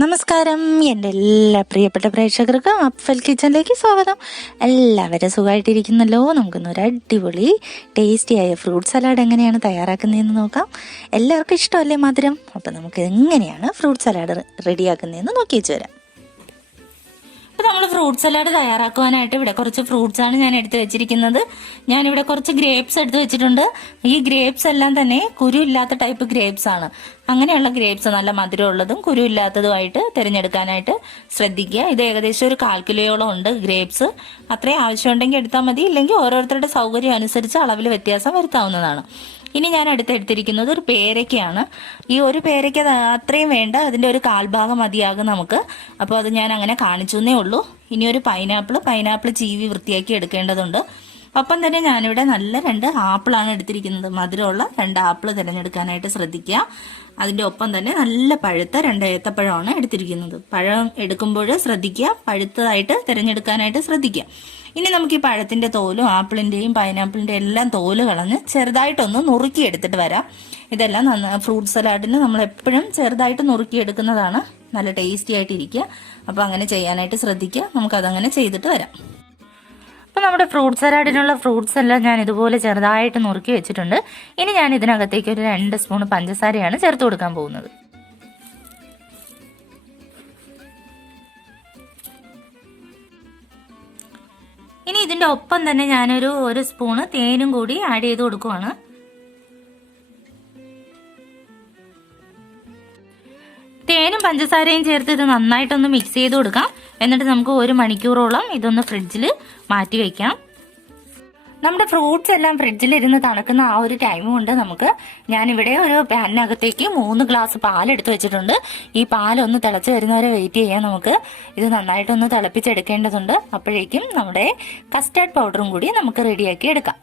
നമസ്കാരം. എന്റെ എല്ലാ പ്രിയപ്പെട്ട പ്രേക്ഷകർക്കും അപ്ഫൽ കിച്ചണിലേക്ക് സ്വാഗതം. എല്ലാവരും സുഖമായിട്ടിരിക്കുന്നല്ലോ? നമുക്കിന്ന് ഒരു അടിപൊളി ടേസ്റ്റിയായ ഫ്രൂട്ട് സലാഡ് എങ്ങനെയാണ് തയ്യാറാക്കുന്നതെന്ന് നോക്കാം. എല്ലാവർക്കും ഇഷ്ടമല്ലേ മധുരം? അപ്പം നമുക്ക് എങ്ങനെയാണ് ഫ്രൂട്ട് സലാഡ് റെഡിയാക്കുന്നതെന്ന് നോക്കി വെച്ച് വരാം. ഇപ്പൊ നമ്മൾ ഫ്രൂട്ട് സലാഡ് തയ്യാറാക്കുവാനായിട്ട് ഇവിടെ കുറച്ച് ഫ്രൂട്ട്സ് ആണ് ഞാൻ എടുത്ത് വെച്ചിരിക്കുന്നത്. ഞാനിവിടെ കുറച്ച് ഗ്രേപ്സ് എടുത്ത് വെച്ചിട്ടുണ്ട്. ഈ ഗ്രേപ്സ് എല്ലാം തന്നെ കുരു ഇല്ലാത്ത ടൈപ്പ് ഗ്രേപ്സ് ആണ്. അങ്ങനെയുള്ള ഗ്രേപ്സ് നല്ല മധുരമുള്ളതും കുരു ഇല്ലാത്തതുമായിട്ട് തിരഞ്ഞെടുക്കാനായിട്ട് ശ്രദ്ധിക്കുക. ഇത് ഏകദേശം ഒരു കാൽ കിലോയോളം ഉണ്ട് ഗ്രേപ്സ് അത്രയും ആവശ്യമുണ്ടെങ്കിൽ എടുത്താൽ മതി. ഇല്ലെങ്കിൽ ഓരോരുത്തരുടെ സൗകര്യം അനുസരിച്ച് അളവിൽ വ്യത്യാസം വരുത്താവുന്നതാണ്. ഇനി ഞാൻ അടുത്തെടുത്തിരിക്കുന്നത് ഒരു പേരയ്ക്കയാണ്. ഈ ഒരു പേരയ്ക്ക അത്രയും വേണ്ട അതിന്റെ ഒരു കാൽഭാഗം മതിയാകും നമുക്ക്. അപ്പോൾ അത് ഞാൻ അങ്ങനെ കാണിച്ചു എന്നേ ഉള്ളൂ. ഇനി ഒരു പൈനാപ്പിൾ പൈനാപ്പിൾ ചീവി വൃത്തിയാക്കി എടുക്കേണ്ടതുണ്ട്. ഒപ്പം തന്നെ ഞാനിവിടെ നല്ല രണ്ട് ആപ്പിളാണ് എടുത്തിരിക്കുന്നത്. മധുരമുള്ള രണ്ട് ആപ്പിൾ തിരഞ്ഞെടുക്കാനായിട്ട് ശ്രദ്ധിക്കുക. അതിന്റെ ഒപ്പം തന്നെ നല്ല പഴുത്ത രണ്ട് ഏത്തപ്പഴമാണ് എടുത്തിരിക്കുന്നത്. പഴം എടുക്കുമ്പോൾ ശ്രദ്ധിക്കുക. പഴുത്തതായിട്ട് തിരഞ്ഞെടുക്കാനായിട്ട് ശ്രദ്ധിക്കുക. ഇനി നമുക്ക് ഈ പഴത്തിന്റെ തോലും ആപ്പിളിന്റെയും പൈനാപ്പിളിന്റെയും എല്ലാം തോൽ കളഞ്ഞ് ചെറുതായിട്ടൊന്ന് നുറുക്കി എടുത്തിട്ട് വരാം. ഇതെല്ലാം നന്ന ഫ്രൂട്ട് സലാഡിന് നമ്മൾ എപ്പോഴും ചെറുതായിട്ട് നുറുക്കി എടുക്കുന്നതാണ് നല്ല ടേസ്റ്റി ആയിട്ട് ഇരിക്കുക അപ്പോൾ അങ്ങനെ ചെയ്യാനായിട്ട് ശ്രദ്ധിക്കുക. നമുക്കതങ്ങനെ ചെയ്തിട്ട് വരാം. അപ്പോൾ നമ്മുടെ ഫ്രൂട്ട് സലാഡിനുള്ള ഫ്രൂട്ട്സ് എല്ലാം ഞാൻ ഇതുപോലെ ചെറുതായിട്ട് നുറുക്കി വെച്ചിട്ടുണ്ട്. ഇനി ഞാൻ ഇതിനകത്തേക്ക് ഒരു രണ്ട് സ്പൂൺ പഞ്ചസാരയാണ് ചേർത്ത് കൊടുക്കാൻ പോകുന്നത്. ഇനി ഇതിന്റെ ഒപ്പം തന്നെ ഞാനൊരു ഒരു സ്പൂണ് തേനും കൂടി ആഡ് ചെയ്ത് കൊടുക്കുവാണ്. തേനും പഞ്ചസാരയും ചേർത്ത് ഇത് നന്നായിട്ടൊന്ന് മിക്സ് ചെയ്ത് കൊടുക്കാം. എന്നിട്ട് നമുക്ക് ഒരു മണിക്കൂറോളം ഇതൊന്ന് ഫ്രിഡ്ജിൽ മാറ്റി വയ്ക്കാം നമ്മുടെ ഫ്രൂട്ട്സ് എല്ലാം ഫ്രിഡ്ജിൽ ഇരുന്ന് തണുക്കുന്ന ആ ഒരു ടൈം കൊണ്ട് നമുക്ക് ഞാനിവിടെ ഒരു പാനിനകത്തേക്ക് മൂന്ന് ഗ്ലാസ് പാൽ എടുത്ത് വെച്ചിട്ടുണ്ട്. ഈ പാൽ ഒന്ന് തിളച്ച് വരുന്നവരെ വെയിറ്റ് ചെയ്യാം നമുക്ക്. ഇത് നന്നായിട്ടൊന്ന് തിളപ്പിച്ചെടുക്കേണ്ടതുണ്ട്. അപ്പോഴേക്കും നമ്മുടെ കസ്റ്റാർഡ് പൗഡറും കൂടി നമുക്ക് റെഡിയാക്കി എടുക്കാം.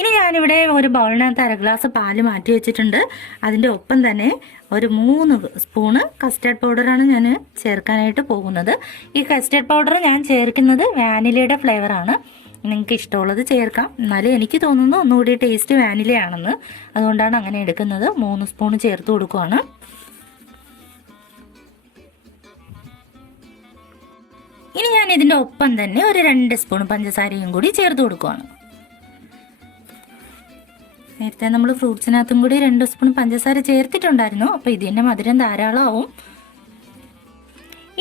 ഇനി ഞാനിവിടെ ഒരു ബൗളിനകത്ത് അര ഗ്ലാസ് പാൽ മാറ്റി വെച്ചിട്ടുണ്ട്. അതിന്റെ ഒപ്പം തന്നെ ഒരു മൂന്ന് സ്പൂണ് കസ്റ്റേർഡ് പൗഡറാണ് ഞാൻ ചേർക്കാനായിട്ട് പോകുന്നത്. ഈ കസ്റ്റേർഡ് പൗഡർ ഞാൻ ചേർക്കുന്നത് വാനിലയുടെ ഫ്ലേവറാണ് നിങ്ങൾക്ക് ഇഷ്ടമുള്ളത് ചേർക്കാം. എന്നാലും എനിക്ക് തോന്നുന്നു ഒന്നുകൂടി ടേസ്റ്റ് വാനിലയാണെന്ന് അതുകൊണ്ടാണ് അങ്ങനെ എടുക്കുന്നത്. മൂന്ന് സ്പൂൺ ചേർത്ത് കൊടുക്കുവാണ്. ഇനി ഞാൻ ഇതിന്റെ ഒപ്പം തന്നെ ഒരു രണ്ട് സ്പൂൺ പഞ്ചസാരയും കൂടി ചേർത്ത് കൊടുക്കുവാണ്. നേരത്തെ നമ്മൾ ഫ്രൂട്ട്സിനകത്തും കൂടി രണ്ട് സ്പൂൺ പഞ്ചസാര ചേർത്തിട്ടുണ്ടായിരുന്നു. അപ്പോൾ ഇതിന്റെ മധുരം ധാരാളമാവും.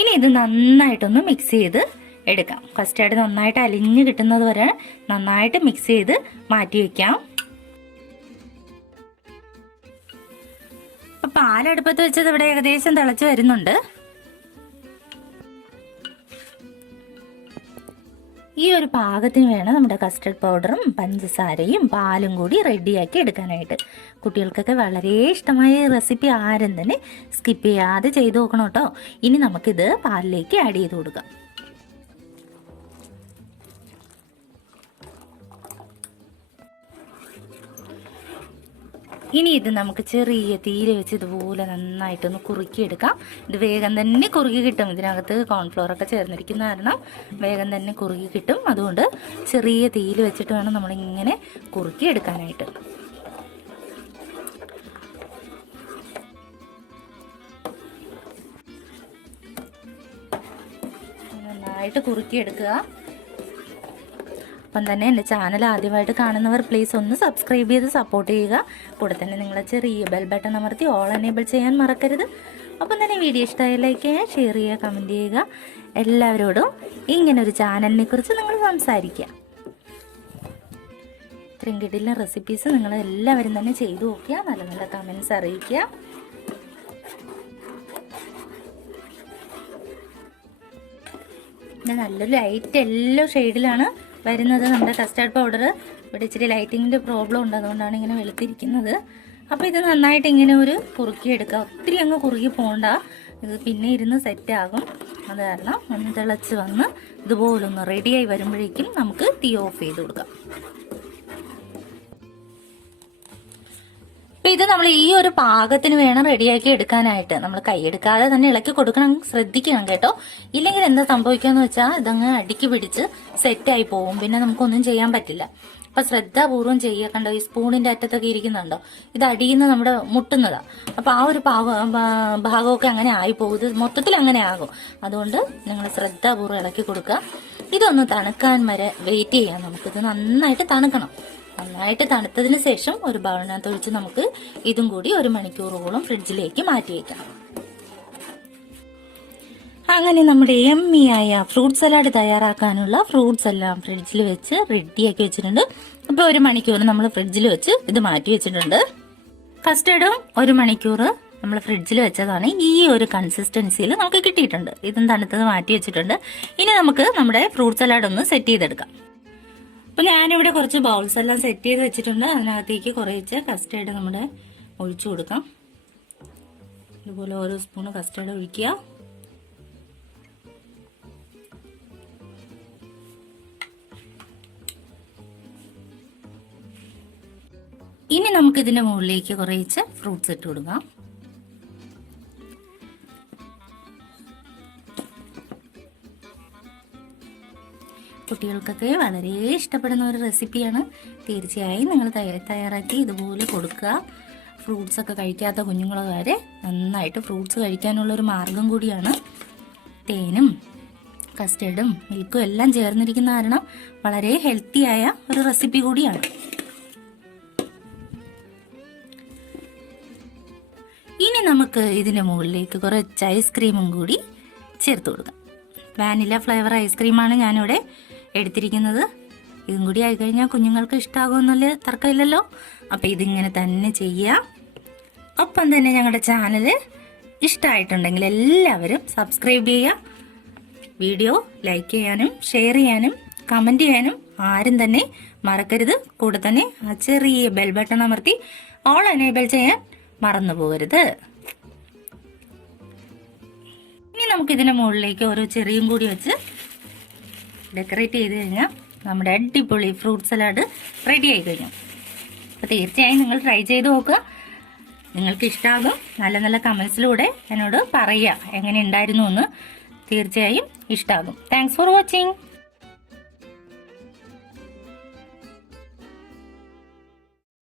ഇനി ഇത് നന്നായിട്ടൊന്ന് മിക്സ് ചെയ്ത് എടുക്കാം. കസ്റ്റാർഡ് നന്നായിട്ട് അലിഞ്ഞ് കിട്ടുന്നത് വരെ നന്നായിട്ട് മിക്സ് ചെയ്ത് മാറ്റി അപ്പോൾ പാലടുപ്പത്ത് വെച്ചത് ഇവിടെ ഏകദേശം തിളച്ച് വരുന്നുണ്ട്. ഈ ഒരു പാകത്തിന് വേണം നമ്മുടെ കസ്റ്റർഡ് പൗഡറും പഞ്ചസാരയും പാലും കൂടി റെഡിയാക്കി എടുക്കാനായിട്ട്. കുട്ടികൾക്കൊക്കെ വളരെ ഇഷ്ടമായ ഈ റെസിപ്പി ആരും തന്നെ സ്കിപ്പ് ചെയ്യാതെ ചെയ്ത് നോക്കണം കേട്ടോ. ഇനി നമുക്കിത് പാലിലേക്ക് ആഡ് ചെയ്ത് കൊടുക്കാം. ഇനി ഇത് നമുക്ക് ചെറിയ തീയിൽ വെച്ച് ഇതുപോലെ നന്നായിട്ടൊന്ന് കുറുക്കിയെടുക്കാം. ഇത് വേഗം തന്നെ കുറുകി കിട്ടും. ഇതിനകത്ത് കോൺഫ്ലോർ ഒക്കെ ചേർന്നിരിക്കുന്ന കാരണം വേഗം തന്നെ കുറുകി കിട്ടും. അതുകൊണ്ട് ചെറിയ തീയിൽ വെച്ചിട്ട് വേണം നമ്മളിങ്ങനെ കുറുക്കി എടുക്കാനായിട്ട് നന്നായിട്ട് കുറുക്കിയെടുക്കുക. അപ്പം തന്നെ എന്റെ ചാനൽ ആദ്യമായിട്ട് കാണുന്നവർ പ്ലീസ് ഒന്ന് സബ്സ്ക്രൈബ് ചെയ്ത് സപ്പോർട്ട് ചെയ്യുക. കൂടെ തന്നെ നിങ്ങൾ ചെറിയ ബെൽ ബട്ടൺ അമർത്തി ഓൾ എനേബിൾ ചെയ്യാൻ മറക്കരുത്. അപ്പം തന്നെ വീഡിയോ ഇഷ്ടമായി ലൈക്ക് ചെയ്യുക ഷെയർ ചെയ്യുക കമന്റ് ചെയ്യുക. എല്ലാവരോടും ഇങ്ങനൊരു ചാനലിനെ കുറിച്ച് നിങ്ങൾ സംസാരിക്കുക. ഇത്രയും കിട്ടിയുള്ള റെസിപ്പീസ് നിങ്ങൾ എല്ലാവരും തന്നെ ചെയ്തു നോക്കുക. നല്ല നല്ല കമൻസ് അറിയിക്കുക. ഞാൻ നല്ലൊരു ലൈറ്റ് എല്ലോ ഷെയ്ഡിലാണ് വരുന്നത് നമ്മുടെ കസ്റ്റാർഡ് പൗഡർ. ഇവിടെ ഇച്ചിരി ലൈറ്റിങ്ങിന്റെ പ്രോബ്ലം ഉണ്ട് അതുകൊണ്ടാണ് ഇങ്ങനെ വെളുത്തിരിക്കുന്നത്. അപ്പോൾ ഇത് നന്നായിട്ട് ഇങ്ങനെ ഒരു കുറുക്കി എടുക്കുക ഒത്തിരി അങ്ങ് കുറുകി പോകണ്ട ഇത് പിന്നെ ഇരുന്ന് സെറ്റ് ആകും. അത് കാരണം ഒന്ന് തിളച്ച് വന്ന് ഇതുപോലൊന്ന് റെഡിയായി വരുമ്പോഴേക്കും നമുക്ക് തീ ഓഫ് ചെയ്ത് കൊടുക്കാം. ഇത് നമ്മൾ ഈ ഒരു പാകത്തിന് വേണം റെഡിയാക്കി എടുക്കാനായിട്ട്. നമ്മൾ കൈയെടുക്കാതെ തന്നെ ഇളക്കി കൊടുക്കണം ശ്രദ്ധിക്കണം കേട്ടോ. ഇല്ലെങ്കിൽ എന്താ സംഭവിക്കാന്ന് വെച്ചാൽ ഇതങ്ങ് അടുക്കി പിടിച്ച് സെറ്റായി പോവും. പിന്നെ നമുക്കൊന്നും ചെയ്യാൻ പറ്റില്ല. അപ്പൊ ശ്രദ്ധാപൂർവം ചെയ്യുക. കണ്ടോ ഈ സ്പൂണിന്റെ അറ്റത്തൊക്കെ ഇരിക്കുന്നുണ്ടോ? ഇത് അടിയുന്ന നമ്മുടെ മുട്ടുന്നതാ. അപ്പൊ ആ ഒരു പാവ- ഭാഗമൊക്കെ അങ്ങനെ ആയി പോകും മൊത്തത്തിൽ അങ്ങനെ ആകും. അതുകൊണ്ട് നിങ്ങൾ ശ്രദ്ധാപൂർവം ഇളക്കി കൊടുക്കുക. ഇതൊന്ന് തണുക്കാൻ വരെ വെയിറ്റ് ചെയ്യാം. നമുക്കിത് നന്നായിട്ട് തണുക്കണം. നന്നായിട്ട് തണുത്തതിന് ശേഷം ഒരു ബൗളിനകത്ത് ഒഴിച്ച് നമുക്ക് ഇതും കൂടി ഒരു മണിക്കൂറോളം ഫ്രിഡ്ജിലേക്ക് മാറ്റി വെക്കാം. അങ്ങനെ നമ്മുടെ എമ്മിയായ ഫ്രൂട്ട് സലാഡ് തയ്യാറാക്കാനുള്ള ഫ്രൂട്ട്സ് എല്ലാം ഫ്രിഡ്ജിൽ വെച്ച് റെഡിയാക്കി വെച്ചിട്ടുണ്ട്. ഇപ്പോൾ ഒരു മണിക്കൂർ നമ്മൾ ഫ്രിഡ്ജിൽ വെച്ച് ഇത് മാറ്റി വെച്ചിട്ടുണ്ട്. കസ്റ്റർഡും ഒരു മണിക്കൂർ നമ്മൾ ഫ്രിഡ്ജിൽ വെച്ചതാണ്. ഈ ഒരു കൺസിസ്റ്റൻസിയിൽ നമുക്ക് കിട്ടിയിട്ടുണ്ട്. ഇതും തണുത്തത് മാറ്റി വെച്ചിട്ടുണ്ട്. ഇനി നമുക്ക് നമ്മുടെ ഫ്രൂട്ട് സലാഡ് ഒന്ന് സെറ്റ് ചെയ്തെടുക്കാം. അപ്പൊ ഞാനിവിടെ കുറച്ച് ബൗൾസ് എല്ലാം സെറ്റ് ചെയ്ത് വെച്ചിട്ടുണ്ട്. അതിനകത്തേക്ക് കുറേച്ച് കസ്റ്റേർഡ് നമ്മുടെ ഒഴിച്ചു കൊടുക്കാം. ഇതുപോലെ ഓരോ സ്പൂണ് കസ്റ്റേർഡ് ഒഴിക്കുക. ഇനി നമുക്കിതിന്റെ മുകളിലേക്ക് കുറേച്ച് ഫ്രൂട്ട്സ് ഇട്ട് കൊടുക്കാം. കുട്ടികൾക്കൊക്കെ വളരെ ഇഷ്ടപ്പെടുന്ന ഒരു റെസിപ്പിയാണ്. തീർച്ചയായും നിങ്ങൾ തയ്യാറാക്കി ഇതുപോലെ കൊടുക്കുക. ഫ്രൂട്ട്സ് ഒക്കെ കഴിക്കാത്ത കുഞ്ഞുങ്ങൾ വരെ നന്നായിട്ട് ഫ്രൂട്ട്സ് കഴിക്കാനുള്ള ഒരു മാർഗം കൂടിയാണ്. തേനും കസ്റ്റേർഡും മിൽക്കും എല്ലാം ചേർന്നിരിക്കുന്ന കാരണം വളരെ ഹെൽത്തിയായ ഒരു റെസിപ്പി കൂടിയാണ്. ഇനി നമുക്ക് ഇതിന്റെ മുകളിലേക്ക് കുറച്ച് ഐസ്ക്രീമും കൂടി ചേർത്ത് കൊടുക്കാം. വാനില ഫ്ലേവർ ഐസ്ക്രീമാണ് ഞാനിവിടെ എടുത്തിരിക്കുന്നത്. ഇതും കൂടി ആയിക്കഴിഞ്ഞാൽ കുഞ്ഞുങ്ങൾക്ക് ഇഷ്ടമാകുമെന്നുള്ള തർക്കമില്ലല്ലോ. അപ്പം ഇതിങ്ങനെ തന്നെ ചെയ്യാം. ഒപ്പം തന്നെ ഞങ്ങളുടെ ചാനൽ ഇഷ്ടമായിട്ടുണ്ടെങ്കിൽ എല്ലാവരും സബ്സ്ക്രൈബ് ചെയ്യുക വീഡിയോ ലൈക്ക് ചെയ്യാനും ഷെയർ ചെയ്യാനും കമന്റ് ചെയ്യാനും ആരും തന്നെ മറക്കരുത്. കൂടെ തന്നെ ആ ചെറിയ ബെൽ ബട്ടൺ അമർത്തി ഓൾ എനേബിൾ ചെയ്യാൻ മറന്നു പോകരുത്. ഇനി നമുക്കിതിന്റെ മുകളിലേക്ക് ഓരോ ചെറിയും കൂടി വെച്ച് ഡെക്കറേറ്റ് ചെയ്ത് കഴിഞ്ഞാൽ നമ്മുടെ അടിപൊളി ഫ്രൂട്ട് സലാഡ് റെഡി ആയി കഴിഞ്ഞു. അപ്പോൾ തീർച്ചയായും നിങ്ങൾ ട്രൈ ചെയ്ത് നോക്കുക. നിങ്ങൾക്ക് ഇഷ്ടമാകും നല്ല നല്ല കമൻസിലൂടെ എന്നോട് പറയുക എങ്ങനെ ഉണ്ടായിരുന്നു എന്ന് തീർച്ചയായും ഇഷ്ടമാകും താങ്ക്സ് ഫോർ വാച്ചിങ്